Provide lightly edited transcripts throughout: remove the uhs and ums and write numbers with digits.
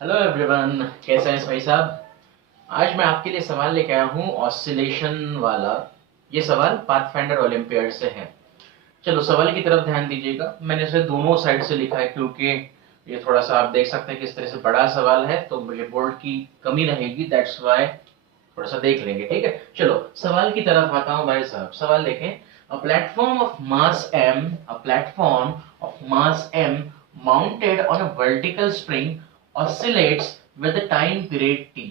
Hello everyone, कैसे हैं भाई साहब। आज मैं आपके लिए सवाल लेके आया हूँ ऑसिलेशन वाला। ये सवाल पाथफाइंडर ओलंपियाड से है। चलो सवाल की तरफ ध्यान दीजिएगा। मैंने इसे दोनों साइड से लिखा है क्योंकि ये थोड़ा सा आप देख सकते हैं किस तरह से बड़ा सवाल है, तो मुझे बोर्ड की कमी रहेगी, दैट्स वाई थोड़ा सा देख लेंगे। ठीक है, चलो सवाल की तरफ आता हूँ भाई साहब। सवाल देखें। A platform of mass m, a platform of mass m mounted on a vertical spring oscillates with a time period t।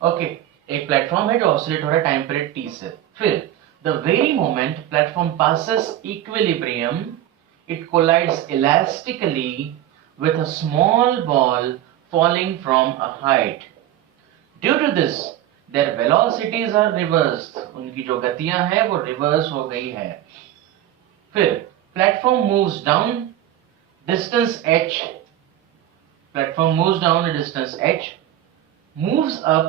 Okay, एक प्लेटफॉर्म है जो ऑसिलेट हो रहा है टाइम पीरियड t से। फिर the very moment platform passes equilibrium, it collides elastically with a small ball falling from a height। Due to this, their velocities are reversed। उनकी जो गतियां हैं वो रिवर्स हो गई है। फिर platform moves down distance h, platform moves down a distance h, moves up,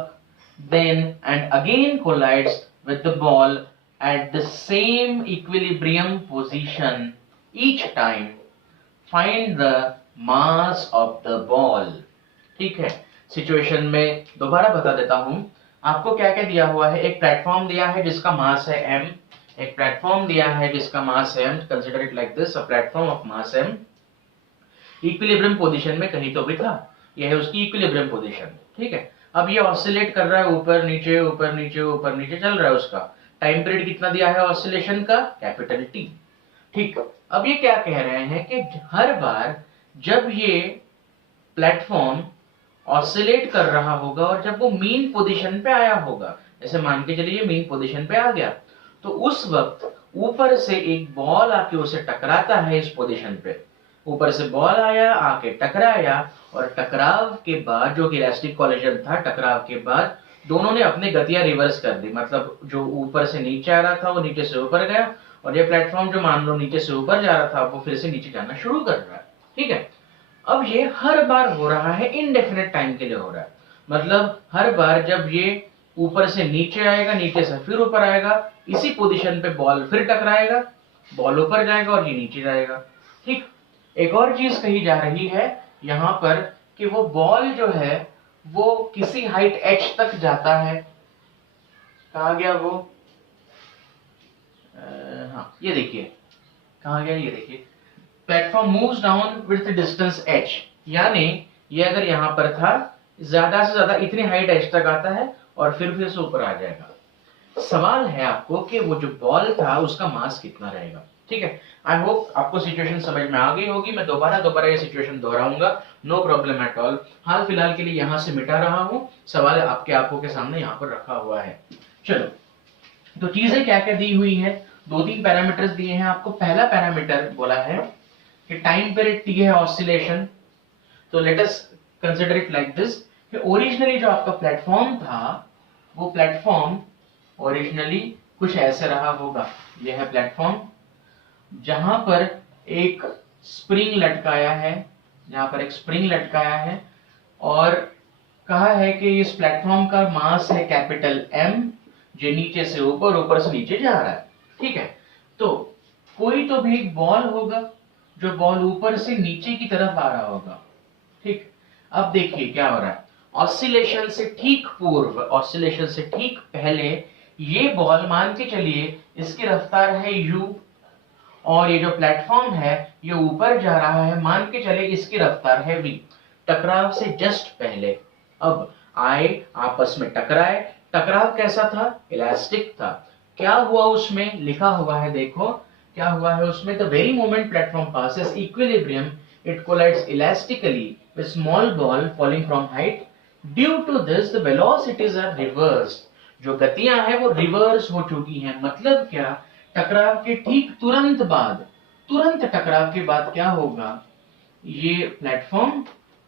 then and again collides with the ball at the same equilibrium position each time। Find the mass of the ball। ठीक है, situation में दोबारा बता देता हूं आपको क्या क्या दिया हुआ है। एक प्लेटफॉर्म दिया है जिसका मास है m, एक प्लेटफॉर्म दिया है जिसका मास है m, consider it like this, a platform of mass m equilibrium position में कहीं तो भी था, यह है उसकी इक्विलिब्रियम पोजीशन। ठीक है, अब ये ऑसिलेट कर रहा है, ऊपर नीचे ऊपर नीचे ऊपर नीचे चल रहा है। उसका टाइम पीरियड कितना दिया है ऑसिलेशन का, कैपिटल टी। ठीक, अब ये क्या कह रहे हैं कि हर बार जब ये प्लेटफॉर्म ऑसिलेट कर रहा होगा और जब वो मीन पोजीशन पे आया होगा, जैसे मान के चलिए मीन पोजीशन पे आ गया, तो उस वक्त ऊपर से एक बॉल आके उसे टकराता है इस पोजीशन पे। ऊपर से बॉल आया, आके टकराया, और टकराव के बाद जो कि इलास्टिक कोलिजन था, टकराव के बाद दोनों ने अपने गतियां रिवर्स कर दी। मतलब जो ऊपर से नीचे आ रहा था वो नीचे से ऊपर गया, और ये प्लेटफॉर्म जो मान लो नीचे से ऊपर जा रहा था वो फिर से नीचे जाना शुरू कर रहा है। ठीक है, अब ये हर बार हो रहा है, इनडेफिनेट टाइम के लिए हो रहा है। मतलब हर बार जब ये ऊपर से नीचे आएगा, नीचे से फिर ऊपर आएगा, इसी पोजीशन पे बॉल फिर टकराएगा, बॉल ऊपर जाएगा और ये नीचे जाएगा। ठीक, एक और चीज कही जा रही है यहाँ पर कि वो बॉल जो है वो किसी हाइट h तक जाता है। कहा गया वो, हाँ ये देखिए कहा गया, ये देखिए platform moves down with distance h, यानी ये अगर यहाँ पर था, ज्यादा से ज्यादा इतनी हाइट h तक आता है और फिर से ऊपर आ जाएगा। सवाल है आपको कि वो जो बॉल था उसका मास कितना रहेगा। ठीक है, आई होप आपको सिचुएशन समझ में आ गई होगी। मैं दोबारा ये सिचुएशन दोहराऊंगा, नो प्रॉब्लम एट ऑल। हाल फिलहाल के लिए यहाँ से मिटा रहा हूँ, सवाल आपके आंखों के सामने यहाँ पर रखा हुआ है। चलो, तो चीजें क्या क्या दी हुई है, दो तीन पैरामीटर्स दिए हैं आपको। पहला पैरामीटर बोला है कि टाइम पीरियड टी है ऑसिलेशन। तो let us consider it like this कि ओरिजिनली जो आपका प्लेटफॉर्म था वो प्लेटफॉर्म ओरिजिनली कुछ ऐसे रहा होगा। यह है प्लेटफॉर्म जहां पर एक स्प्रिंग लटकाया है, जहां पर एक स्प्रिंग लटकाया है, और कहा है कि इस प्लेटफॉर्म का मास है कैपिटल M, जो नीचे से ऊपर, ऊपर से नीचे जा रहा है। ठीक है, तो कोई तो भी एक बॉल होगा जो बॉल ऊपर से नीचे की तरफ आ रहा होगा। ठीक, अब देखिए क्या हो रहा है। ऑसिलेशन से ठीक पूर्व, ऑसिलेशन से ठीक पहले ये बॉल, मान के चलिए इसकी रफ्तार है u, और ये जो प्लेटफॉर्म है ये ऊपर जा रहा है, मान के चले इसकी रफ्तार है v। टकराव से जस्ट पहले अब आए, आपस में टकराए। टकराव कैसा था, इलास्टिक था। क्या हुआ उसमें, लिखा हुआ है, देखो क्या हुआ है उसमें। The very moment platform passes equilibrium, it collides elastically with small ball falling from height। Due to this the velocities are reversed। जो गतियां हैं वो रिवर्स हो चुकी हैं। मतलब क्या, टकराव के ठीक तुरंत बाद, तुरंत टकराव के बाद क्या होगा, ये प्लेटफॉर्म,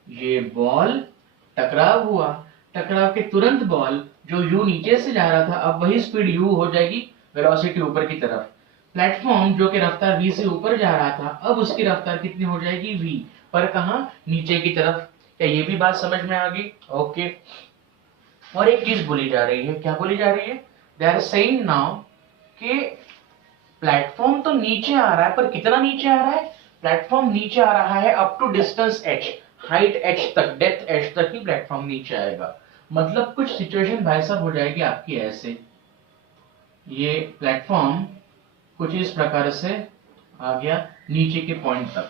ये बॉल, टकराव हुआ, टकराव के तुरंत बॉल जो u नीचे से जा रहा था, अब वही स्पीड u हो जाएगी, वेलोसिटी ऊपर की तरफ। प्लेटफॉर्म जो कि रफ्तार v से ऊपर जा रहा था, अब उसकी रफ्तार कितनी हो जाएगी, v, पर कहां, नीचे की तरफ। क्या ये भी बात समझ में आ गई? ओके, और एक चीज बोली जा रही है, क्या बोली जा रही है, दे आर सेइंग नाउ कि प्लेटफॉर्म तो नीचे आ रहा है, पर कितना नीचे आ रहा है, प्लेटफॉर्म नीचे आ रहा है up to distance h। Height h तक, डेप्थ h तक ही प्लेटफॉर्म नीचे आएगा। मतलब कुछ सिचुएशन भाई साहब हो जाएगी आपकी ऐसे, ये प्लेटफॉर्म कुछ इस प्रकार से आ गया नीचे के पॉइंट तक,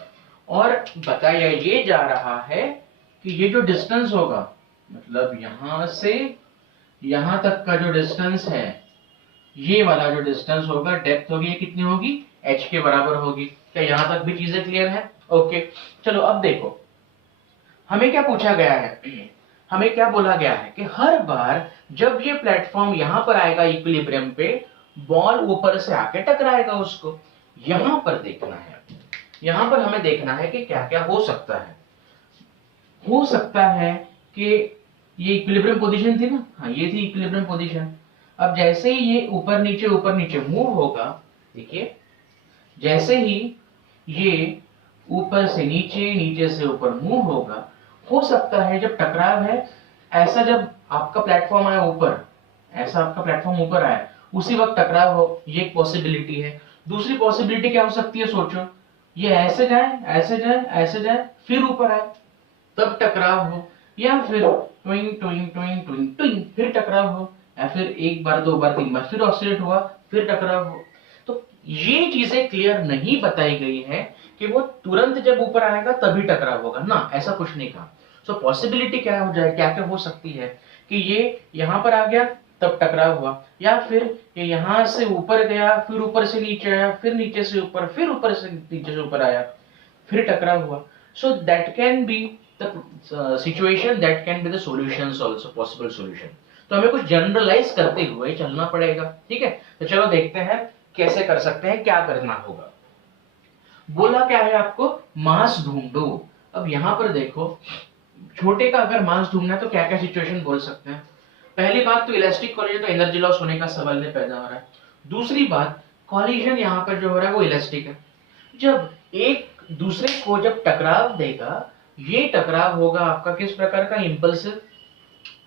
और बताया ये जा रहा है कि ये जो डिस्टेंस होगा, मतलब यहां से यहां तक का जो डिस्टेंस है, ये वाला जो डिस्टेंस होगा, डेप्थ होगी, ये कितनी होगी, h के बराबर होगी। क्या यहां तक भी चीजें क्लियर है? ओके, चलो अब देखो हमें क्या पूछा गया है, हमें क्या बोला गया है कि हर बार जब ये प्लेटफॉर्म यहां पर आएगा इक्विलिब्रियम पे, बॉल ऊपर से आके टकराएगा उसको। यहां पर देखना है, यहां पर हमें देखना है कि क्या क्या हो सकता है। हो सकता है कि ये इक्विलिब्रियम पोजीशन थी ना, हाँ ये थी इक्विलिब्रियम पोजीशन। अब जैसे ही ये ऊपर नीचे मूव होगा, देखिए जैसे ही ये ऊपर से नीचे, नीचे से ऊपर मूव होगा, हो सकता है जब टकराव है, ऐसा जब आपका प्लेटफॉर्म आया ऊपर, ऐसा आपका प्लेटफॉर्म ऊपर आया, उसी वक्त टकराव हो, ये एक पॉसिबिलिटी है। दूसरी पॉसिबिलिटी क्या हो सकती है, सोचो, ये ऐसे जाए, ऐसे जाए, ऐसे जाए, फिर ऊपर आए, तब टकराव हो, या फिर ट्विंग ट्विंग ट्विंग ट्विंग ट्विंग फिर टकराव हो, या फिर एक बार, दो बार, तीन बार फिर ऑसिलेट हुआ, फिर टकराव हो। तो ये चीजें क्लियर नहीं बताई गई है कि वो तुरंत जब ऊपर आएगा तभी टकराव होगा ना, ऐसा कुछ नहीं कहा। सो पॉसिबिलिटी क्या हो जाए, क्या क्या हो सकती है कि ये यहां पर आ गया तब टकराव हुआ, या फिर ये यहां से ऊपर गया, फिर ऊपर से नीचे आया, फिर नीचे से ऊपर, फिर ऊपर से नीचे से ऊपर आया, फिर टकराव हुआ। So that can be the situation, that can be the solutions also, possible solution. तो हमें कुछ जनरलाइज करते हुए चलना पड़ेगा, ठीक है। तो चलो देखते हैं कैसे कर सकते हैं, क्या करना होगा। बोला क्या है आपको, मास ढूंढो। अब यहां पर देखो, छोटे का अगर मास ढूंढना है तो क्या क्या सिचुएशन बोल सकते हैं। पहली बात तो इलास्टिक कोलिजन, तो एनर्जी लॉस होने का सवाल नहीं पैदा हो रहा है। दूसरी बात, कॉलिजन यहाँ पर जो हो रहा है वो इलास्टिक है। जब एक दूसरे को जब टकराव देगा, ये टकराव होगा आपका किस प्रकार का, इंपल्सिव।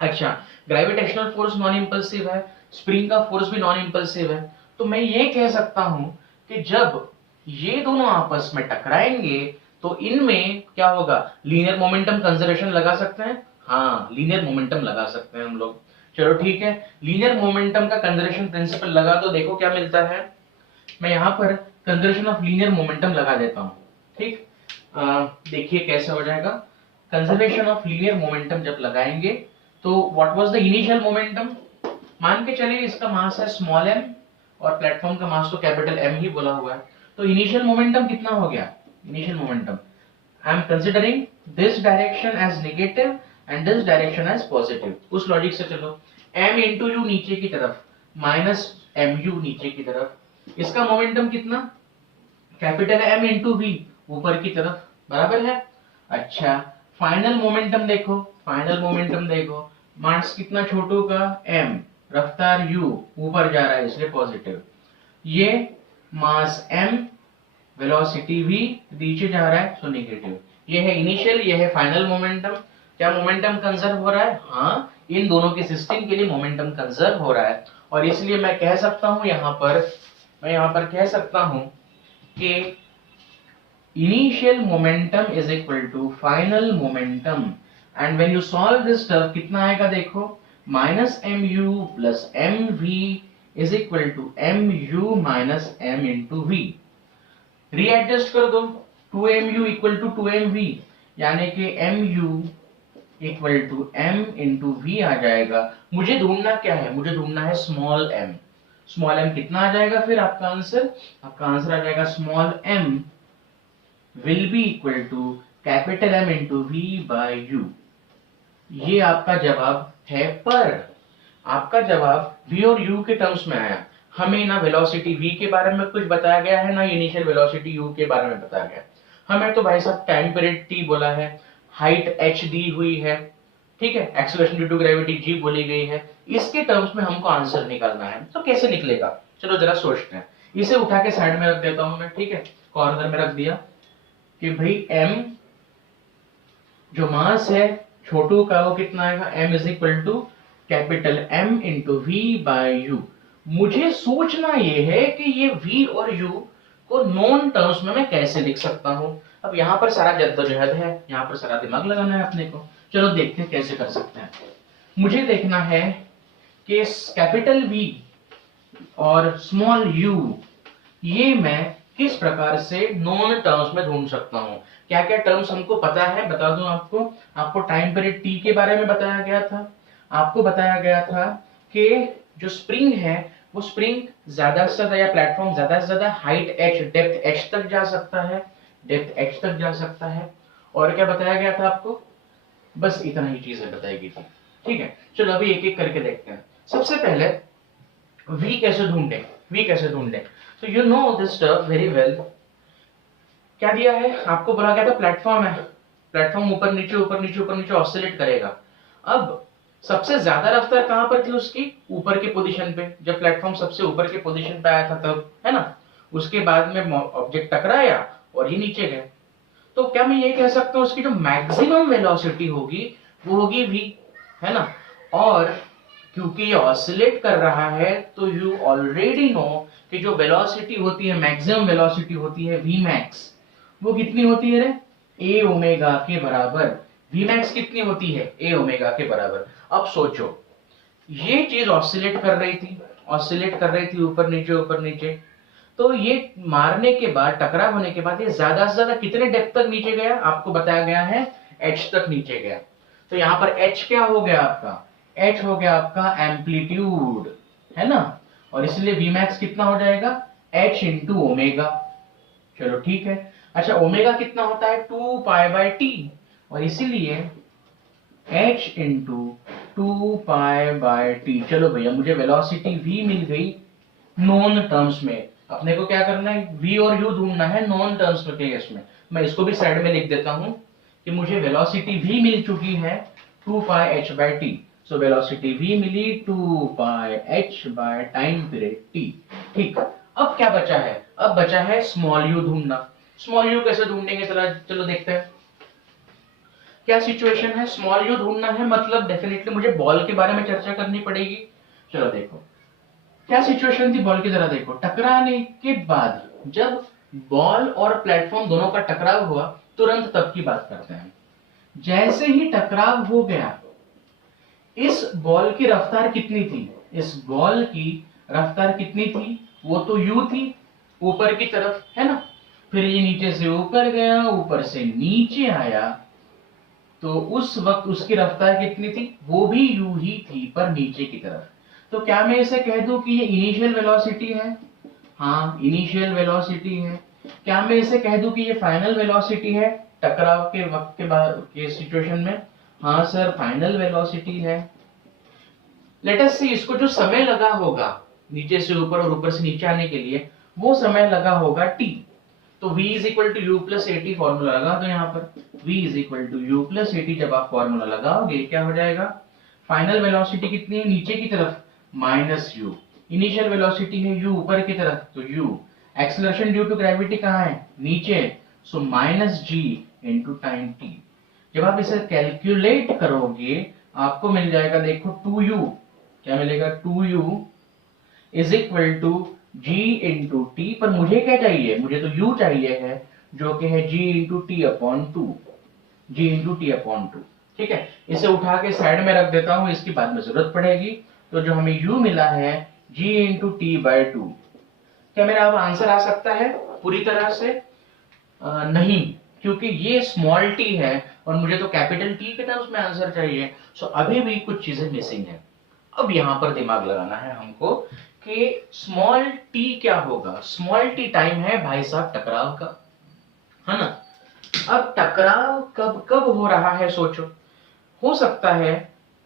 अच्छा, ग्रेविटेशनल फोर्स नॉन इंपल्सिव है, स्प्रिंग का फोर्स भी नॉन इंपल्सिव है। तो मैं ये कह सकता हूं कि जब ये दोनों आपस में टकराएंगे तो इनमें क्या होगा, लीनियर मोमेंटम कंजर्वेशन लगा सकते हैं। हाँ, लीनियर मोमेंटम लगा सकते हैं हम लोग। चलो ठीक है, लीनियर मोमेंटम का कंजर्वेशन प्रिंसिपल लगा दो, देखो क्या मिलता है। मैं यहाँ पर कंजर्वेशन ऑफ लीनियर मोमेंटम लगा देता हूँ, ठीक। देखिए कैसे हो जाएगा। कंजर्वेशन ऑफ लीनियर मोमेंटम जब लगाएंगे तो what was the initial momentum, मान के चलिए इसका मास है स्मॉल m और प्लेटफॉर्म का मास तो कैपिटल M ही बोला हुआ है। तो इनिशियल मोमेंटम कितना हो गया, initial momentum, I am considering this direction as negative and this direction as positive. उस लॉजिक से चलो, m इंटू यू नीचे की तरफ माइनस mu नीचे की तरफ, इसका मोमेंटम कितना, कैपिटल M इंटू v ऊपर की तरफ, बराबर है। अच्छा, फाइनल मोमेंटम देखो, फाइनल मोमेंटम देखो, मास कितना छोटू का m, रफ्तार u, ऊपर जा रहा है इसलिए पॉजिटिव। ये मास m, वेलोसिटी v, नीचे जा रहा है सो नेगेटिव। ये है इनिशियल, ये है फाइनल मोमेंटम। क्या मोमेंटम कंजर्व हो रहा है, हाँ, इन दोनों के सिस्टम के लिए मोमेंटम कंजर्व हो रहा है। और इसलिए मैं कह सकता हूं यहां पर, मैं यहां पर कह सकता हूं कि initial momentum is equal to final momentum, and when you solve this stuff कितना आएगा देखो, minus mu plus mv is equal to mu minus m into v। Readjust कर दो, 2mu equal to 2mv, यानी कि mu equal to m into v आ जाएगा। मुझे ढूंढना क्या है, मुझे ढूंढना है स्मॉल m। स्मॉल m कितना आ जाएगा फिर आपका आंसर, आपका आंसर आ जाएगा small m will be equal to capital M into V by U। ये आपका जवाब है, पर आपका जवाब V और U के टर्म्स में आया। हमें ना वेलोसिटी V के बारे में कुछ बताया गया है, ना इनिशियल वेलोसिटी U के बारे में बताया गया। हमें तो भाई साहब टाइम पीरियड T बोला है, हाइट h दी हुई है, ठीक है, acceleration due to gravity g बोली गई है। इसके टर्म्स में हमको आंसर निकालना है, तो कैसे निकलेगा, चलो जरा सोचते हैं। इसे उठा के साइड में रख देता हूं मैं, ठीक है, कॉर्नर में रख दिया कि भाई m जो मास है छोटू का वो कितना आएगा, m is equal to capital M into V by U। मुझे सोचना ये है कि ये V और U को नॉन टर्म्स में मैं कैसे लिख सकता हूँ। अब यहाँ पर सारा जद्दोजहद है, यहाँ पर सारा दिमाग लगाना है अपने को। चलो देखते हैं कैसे कर सकते हैं। मुझे देखना है कि कैपिटल V और स्मॉल u ये मैं किस प्रकार से नॉन टर्म्स में ढूंढ सकता हूँ। क्या क्या टर्म्स हमको पता है बता दूं आपको। आपको टाइम पीरियड t के बारे में बताया गया था। आपको बताया गया था कि जो स्प्रिंग है वो स्प्रिंग ज्यादा से ज्यादा या प्लेटफॉर्म ज्यादा से ज्यादा हाइट h डेप्थ h तक जा सकता है, डेप्थ h तक जा सकता है। और क्या बताया गया था आपको, बस इतना ही चीजें बताई गई थी। ठीक है, चलो अभी एक एक करके देखते हैं। सबसे पहले v कैसे ढूंढें, v कैसे ढूंढें। तो you know this stuff very well. क्या दिया है आपको, बोला गया था प्लेटफॉर्म है, प्लेटफॉर्म ऊपर नीचे ऊपर नीचे ऊपर नीचे ऑसिलेट करेगा। अब सबसे ज्यादा रफ्तार कहां पर थी उसकी, ऊपर के पोजीशन पे, जब प्लेटफॉर्म सबसे ऊपर के पोजीशन पे आया था तब, है ना। उसके बाद में ऑब्जेक्ट टकराया और ये नीचे गए। तो क्या मैं ये कह सकता हूं उसकी जो मैक्सिमम वेलोसिटी होगी वो होगी v, है ना। और क्योंकि ये ऑसिलेट कर रहा है तो यू ऑलरेडी नो कि जो वेलोसिटी होती है, मैक्सिमम वेलोसिटी होती है v max, वो कितनी होती है रे, a ओमेगा के बराबर। v max कितनी होती है, a ओमेगा के बराबर। अब सोचो ये चीज ऑसिलेट कर रही थी, ऑसिलेट कर रही थी ऊपर नीचे। तो ये मारने के बाद, टकराव होने के बाद ये ज्यादा से ज्यादा कितने डेप्थ तक नीचे गया, आपको बताया गया है h तक नीचे गया। तो यहाँ पर h क्या हो गया आपका, h हो गया आपका एम्पलीट्यूड, है ना। और इसलिए Vmax कितना हो जाएगा, h इंटू ओमेगा। चलो ठीक है। अच्छा ओमेगा कितना होता है, 2 पाई बाय टी, और इसीलिए h into 2 pi by T. चलो भैया मुझे वेलोसिटी v मिल गई नॉन टर्म्स में। अपने को क्या करना है, v और u ढूंढना है नॉन टर्म्स के केस में। मैं इसको भी साइड में लिख देता हूं कि मुझे वेलोसिटी v मिल चुकी है 2 pi h by t। So velocity v मिली 2 pi h by time period t। ठीक, अब क्या बचा है, अब बचा है स्मॉल u ढूंढना। स्मॉल u कैसे ढूंढेंगे, चलो देखते हैं। क्या सिचुएशन है, स्मॉल u ढूंढना है मतलब डेफिनेटली मुझे बॉल के बारे में चर्चा करनी पड़ेगी। चलो देखो क्या सिचुएशन थी बॉल की, जरा देखो। टकराने के बाद जब बॉल और प्लेटफॉर्म दोनों का टकराव हुआ, तुरंत तब की बात करते हैं। जैसे ही टकराव हो गया, इस बॉल की रफ्तार कितनी थी, इस बॉल की रफ्तार कितनी थी, वो तो u थी ऊपर की तरफ, है ना। फिर ये नीचे से ऊपर गया, ऊपर से नीचे आया, तो उस वक्त उसकी रफ्तार कितनी थी, वो भी u ही थी पर नीचे की तरफ। तो क्या मैं इसे कह दूं कि ये इनिशियल वेलोसिटी है, हाँ इनिशियल वेलोसिटी है। क्या मैं इसे कह दूं कि ये फाइनल वेलोसिटी है टकराव के वक्त के बाद के सिचुएशन में, हाँ सर फाइनल वेलोसिटी है। लेट अस सी इसको जो समय लगा होगा नीचे से ऊपर और ऊपर से नीचे आने के लिए, वो समय लगा होगा t। तो v is equal to u plus a t, formula लगा दो यहाँ पर, v is equal to u plus a t. जब आप फॉर्मूला लगाओगे क्या हो जाएगा, फाइनल वेलोसिटी कितनी है नीचे की तरफ, माइनस यू। इनिशियल वेलोसिटी है u ऊपर की तरफ, तो u। Acceleration due to gravity कहाँ है, नीचे, so minus g into time t। जब आप इसे कैलकुलेट करोगे आपको मिल जाएगा, देखो 2u, क्या मिलेगा, 2u is equal to g into t. पर मुझे क्या चाहिए, मुझे तो u चाहिए है, जो कि है g into T upon 2, g into T upon 2। ठीक है, इसे उठा के साइड में रख देता हूं, इसकी बाद में जरूरत पड़ेगी। तो जो हमें u मिला है g इंटू टी बाई 2। क्या मेरा अब आंसर आ सकता है पूरी तरह से, नहीं, क्योंकि ये स्मॉल t है और मुझे तो कैपिटल T के टर्म्स में आंसर चाहिए। सो अभी भी कुछ चीजें मिसिंग है। अब यहाँ पर दिमाग लगाना है हमको कि स्मॉल t क्या होगा। स्मॉल t टाइम है भाई साहब टकराव का, है ना। अब टकराव कब कब हो रहा है सोचो। हो सकता है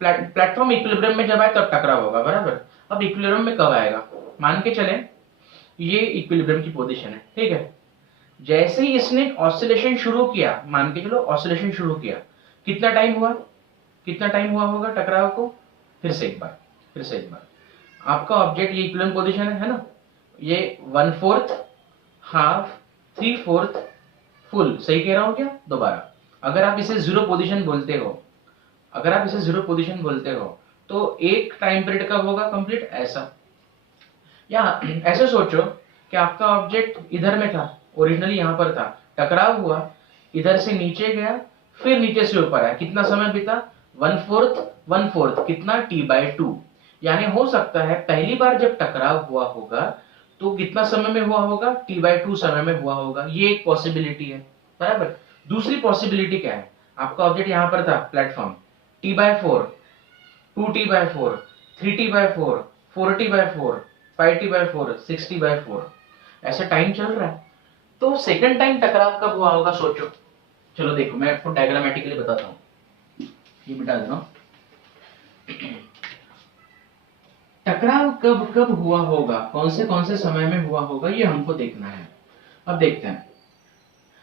प्लेटफॉर्म इक्विलिब्रियम में जब आए तब टकराव होगा, बराबर। अब इक्विलिब्रियम में कब आएगा, मान के चले ये इक्विलिब्रियम की पोजीशन है, ठीक है। जैसे ही इसने ऑसिलेशन शुरू किया, मान के चलो ऑसिलेशन शुरू किया, कितना टाइम हुआ, कितना टाइम हुआ होगा टकराव को, फिर से एक बार आपका ऑब्जेक्ट ये इक्विलिब्रियम पोजीशन है ना, ये 1/4 हाफ 3/4 फुल, सही कह रहा हूं क्या, दोबारा। अगर आप इसे जीरो पोजीशन बोलते हो, अगर आप इसे जीरो पोजीशन बोलते हो, तो एक टाइम पीरियड कब होगा कंप्लीट, ऐसा। या ऐसे सोचो कि आपका ऑब्जेक्ट इधर में था, ओरिजिनली यहाँ पर था, टकराव हुआ, इधर से नीचे गया, फिर नीचे से ऊपर आया, कितना समय बीता, 1/4 कितना, t/2। यानी हो सकता है पहली बार जब टकराव हुआ होगा तो कितना समय में हुआ होगा, t/2 समय में हुआ होगा। ये एक पॉसिबिलिटी है, बराबर। दूसरी पॉसिबिलिटी क्या है, आपका ऑब्जेक्ट यहाँ पर था, platform, t/4, 2t/4, 3t/4, 4t/4, 5t/4, 6t/4, ऐसा टाइम चल रहा है। तो सेकंड टाइम टकराव कब हुआ होगा, सोचो। चलो देखो, मैं आपको डायग्रामेटिकली बताता हूँ, ये मिटा देना। टकराव कब कब हुआ होगा, कौन से समय में हुआ होगा, ये हमको देखना है। अब देखते हैं,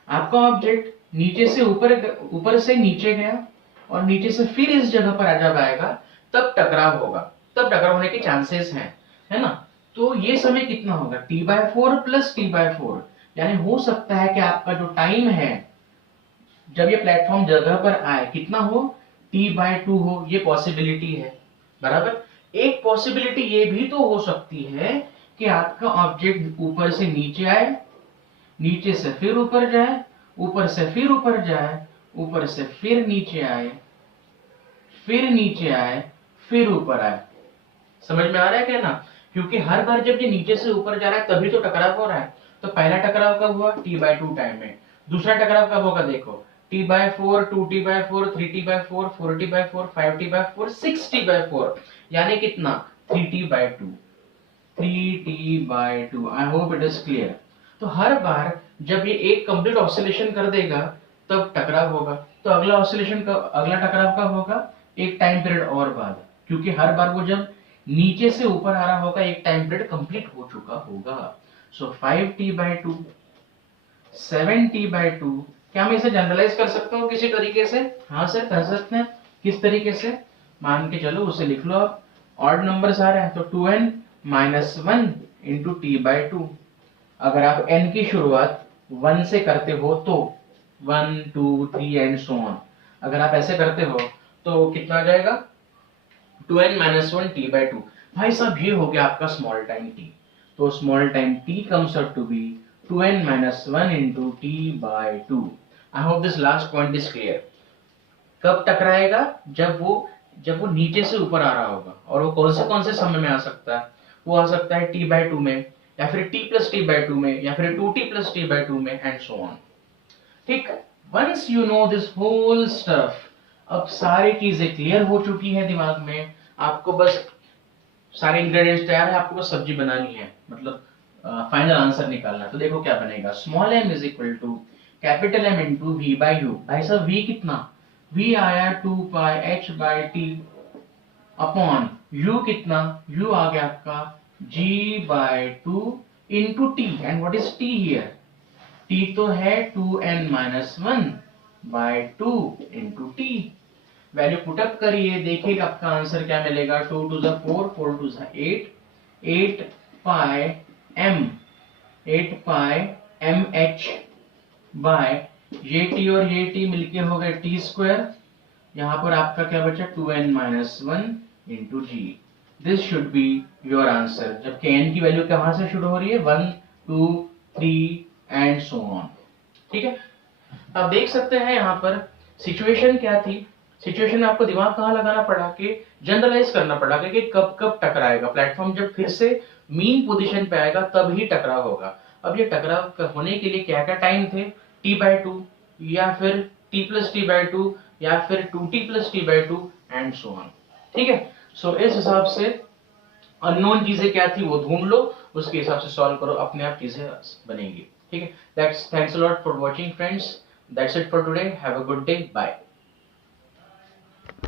आपका ऑब्जेक्ट नीचे से ऊपर से नीचे गया और नीचे से फिर इस जगह पर जब आएगा तब टकराव होगा, तब टकराव होने के चांसेस हैं, है ना। तो ये समय कितना होगा, t/4 प्लस t/4, यानी हो सकता है कि आपका जो टाइम है जब ये प्लेटफॉर्म जगह पर आए कितना हो, t/2 हो, ये पॉसिबिलिटी है, बराबर। एक पॉसिबिलिटी ये भी तो हो सकती है कि आपका ऑब्जेक्ट ऊपर से नीचे आए, नीचे से फिर ऊपर जाए, ऊपर से फिर ऊपर जाए, ऊपर से फिर नीचे आए, फिर नीचे आए, फिर ऊपर आए। समझ में आ रहा है क्या ना, क्योंकि हर बार जब ये नीचे से ऊपर जा रहा है तभी तो टकराव हो रहा है। तो पहला टकराव कब हुआ, t/2 टाइम में। दूसरा टकराव कब होगा, देखो, t/4, 2t/4, 3t/4, 4t/4, 5t/4, 6t/4, यानी कितना, 3t/2, 3t/2। I hope it is clear. तो हर बार जब ये एक कंप्लीट ऑसिलेशन कर देगा तब टकराव होगा। तो अगला टकराव कब होगा, एक टाइम पीरियड और बाद, क्योंकि हर बार वो जब नीचे से ऊपर आ रहा होगा एक टाइम पीरियड कंप्लीट हो चुका होगा। सो 5t/2, 7t/2। क्या मैं इसे जनरलाइज कर सकता हूँ किसी तरीके से, हाँ सर कर सकते हैं। किस तरीके से, मान के चलो उसे लिख लो आप, ऑड नंबर्स आ रहे हैं तो 2n-1 इंटू t/2। अगर आप n की शुरुआत 1 से करते हो तो 1, 2, 3 एंड सो ऑन, अगर आप ऐसे करते हो तो कितना आ जाएगा, 2n-1 t/2। भाई साहब ये हो गया आपका स्मॉल टाइम t। तो small time t comes out to be 2n-1 into t/2। I hope this last point is clear. कब टकराएगा, जब वो नीचे से ऊपर आ रहा होगा, और वो कौन से समय में आ सकता है, वो आ सकता है t/2 में, या फिर t plus t/2 में, या फिर 2t plus t/2 में, एंड सो ऑन। ठीक, once you know this whole stuff, अब सारी चीजें क्लियर हो चुकी हैं दिमाग में, आपको बस सारे इंग्रेडिएंट्स तैयार है, आपको बस सब्जी बनानी है, मतलब फाइनल आंसर निकालना है। तो देखो क्या बनेगा, small m is equal to capital M into v/u। भाई साहब v कितना, v आया 2πh/t अपॉन u कितना, u आ गया आपका g/2 इंटू t। And what is t here, t तो है 2n-1/2 into t। Value put up करिए, देखिए आपका आंसर क्या मिलेगा, 2 to the 4, 4 to the 8, 8πmh bye ये t और ये t मिलके हो गए t²। यहाँ पर आपका क्या बचा, 2n-1 into g. This should be your answer, जबकि n की वैल्यू कहाँ से शुरू हो रही है, 1, 2, 3 एंड सो ऑन। ठीक है, आप देख सकते हैं यहाँ पर सिचुएशन क्या थी। सिचुएशन में आपको दिमाग कहाँ लगाना पड़ा, कि जनरलाइज करना पड़ा कि कब कब टकराएगा प्लेटफॉर्म, जब फिर से मीन पोजीशन पे आएगा तब ही टकराव होगा। अब ये टकराव होने के लिए क्या क्या टाइम थे, t/2, या फिर t plus t/2, या फिर 2t plus t/2 and so on. ठीक है, सो इस हिसाब से अननोन चीजें क्या थी वो ढूंढ लो, उसके हिसाब से सॉल्व करो, अपने आप चीजें बनेंगी। ठीक है, thanks a lot for watching friends, that's it for today, have a good day, bye.